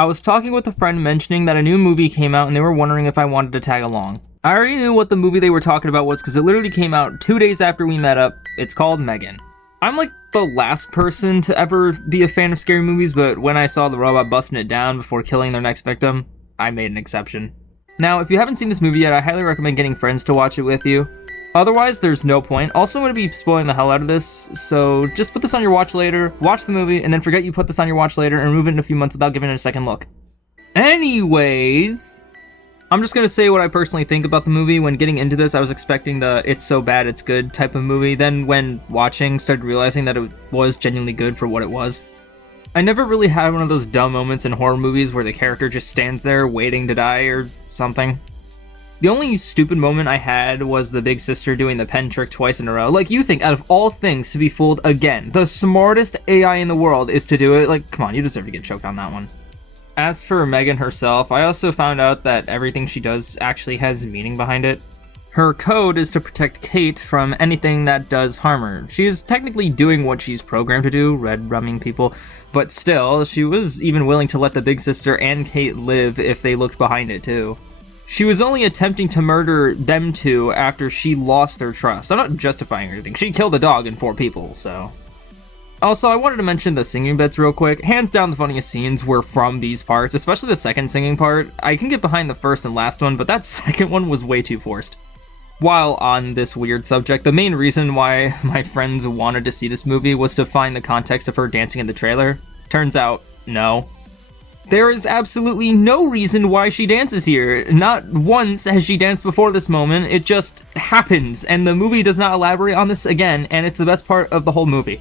I was talking with a friend mentioning that a new movie came out and they were wondering if I wanted to tag along. I already knew what the movie they were talking about was because it literally came out 2 days after we met up. It's called M3gan. I'm like the last person to ever be a fan of scary movies, but when I saw the robot busting it down before killing their next victim, I made an exception. Now, if you haven't seen this movie yet, I highly recommend getting friends to watch it with you. Otherwise, there's no point. Also, I'm going to be spoiling the hell out of this, so just put this on your watch later, watch the movie, and then forget you put this on your watch later and remove it in a few months without giving it a second look. Anyways, I'm just going to say what I personally think about the movie. When getting into this, I was expecting the it's so bad it's good type of movie. Then when watching, started realizing that it was genuinely good for what it was. I never really had one of those dumb moments in horror movies where the character just stands there waiting to die or something. The only stupid moment I had was the big sister doing the pen trick twice in a row. Like, you think, out of all things, to be fooled again, the smartest AI in the world is to do it? Like, come on, you deserve to get choked on that one. As for M3gan herself, I also found out that everything she does actually has meaning behind it. Her code is to protect Kate from anything that does harm her. She is technically doing what she's programmed to do, red rumming people, but still, she was even willing to let the big sister and Kate live if they looked behind it too. She was only attempting to murder them two after she lost their trust. I'm not justifying anything. She killed a dog and 4 people, so. Also, I wanted to mention the singing bits real quick. Hands down, the funniest scenes were from these parts, especially the second singing part. I can get behind the first and last one, but that second one was way too forced. While on this weird subject, the main reason why my friends wanted to see this movie was to find the context of her dancing in the trailer. Turns out, no. There is absolutely no reason why she dances here. Not once has she danced before this moment, it just happens, and the movie does not elaborate on this again, and it's the best part of the whole movie.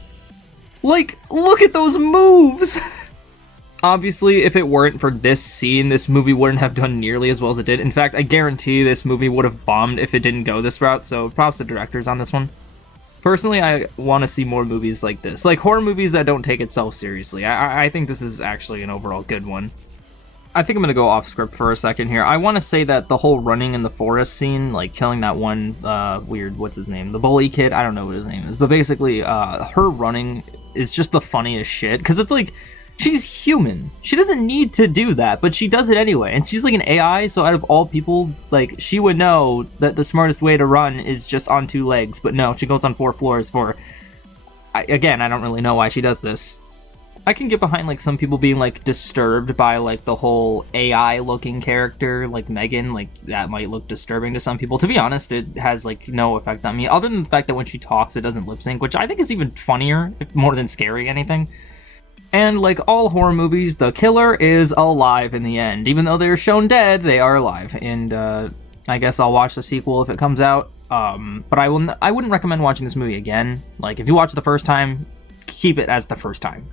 Like, look at those moves! Obviously, if it weren't for this scene, this movie wouldn't have done nearly as well as it did. In fact, I guarantee this movie would have bombed if it didn't go this route, so props to directors on this one. Personally, I want to see more movies like this. Like, horror movies that don't take itself seriously. I think this is actually an overall good one. I think I'm going to go off script for a second here. I want to say that the whole running in the forest scene, like killing that one weird, what's his name? The bully kid? I don't know what his name is. But basically, her running is just the funniest shit. Because it's like, she's human. She doesn't need to do that, but she does it anyway. And she's like an AI, so out of all people, like, she would know that the smartest way to run is just on 2 legs. But no, she goes on 4 floors for... Again, I don't really know why she does this. I can get behind, like, some people being, like, disturbed by, like, the whole AI-looking character, like M3gan. Like, that might look disturbing to some people. To be honest, it has, like, no effect on me. Other than the fact that when she talks, it doesn't lip-sync, which I think is even funnier, more than scary anything. And like all horror movies, the killer is alive in the end. Even though they're shown dead, they are alive. And I guess I'll watch the sequel if it comes out. But I wouldn't recommend watching this movie again. Like, if you watch it the first time, keep it as the first time.